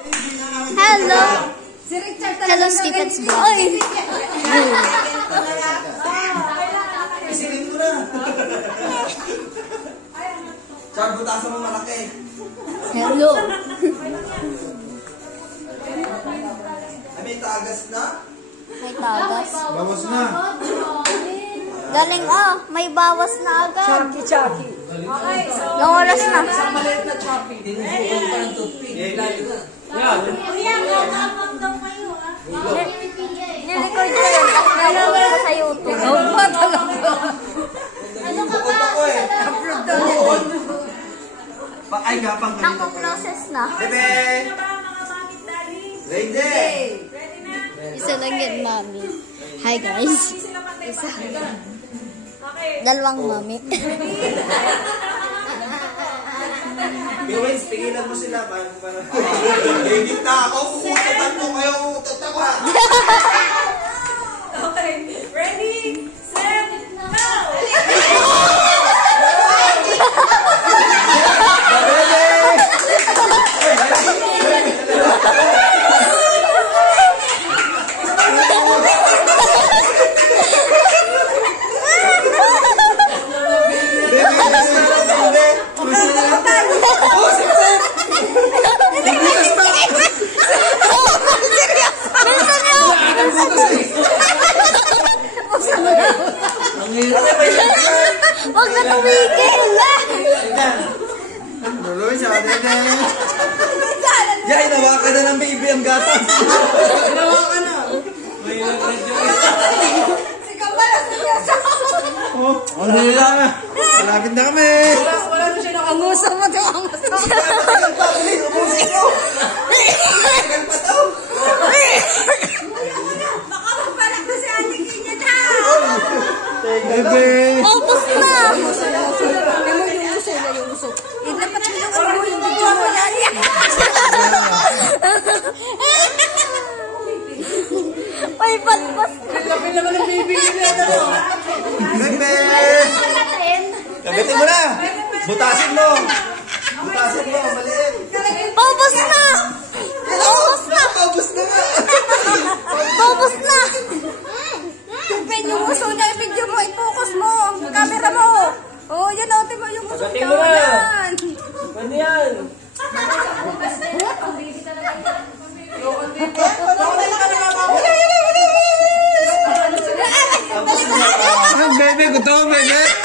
Hello! Hello, Stephen's Vlog. Isilin ko na. Tsaka butasan mo malaki. Hello! May tagas na? May tagas. Bawas na. Galing may bawas na agad. Chucky. Ilang oras na? Isang maliit na Chucky. Dinusukan pa ng toothpick. Nirecord ko yun. Tapos nalagay ko sa YouTube. Bukod ako eh. Bukod. Ay, gapang ganito. Nako-process na. Bebe! Lady! Isa lang yan, mami. Hi, guys. Isa. Dalawang mami. Biwins, pigilan mo sila. Higit na ako. Kukutan mo kayo. Kukutan ako ha. Okay. Ready, set, go! Huwag na tumigil! Nuloy siya. Yay, nawakan na ng baby ang gatas. Nawakan na. Sigaw ba na siya? Oh, nila na. Malapit na kami. Wala na siya nakangusang mo. Baka magpanak na si Ate Kenya na! Bebe. Ubus na! Dapat mo yung video mo yan. May patpas na. Lapin naman ang baby nila. Bebe. Gabitin mo na. Butasin mo. Butasin mo. Maliit. Ubus na! Ubus na! Paubos na nga. Ubus na! Pen yung uso niya, i-video mo, i-focus mo, ang camera mo. Oh, yan o, mo yung uso niya. Yan. Pwede yan. Bebe, gusto mo, bebe.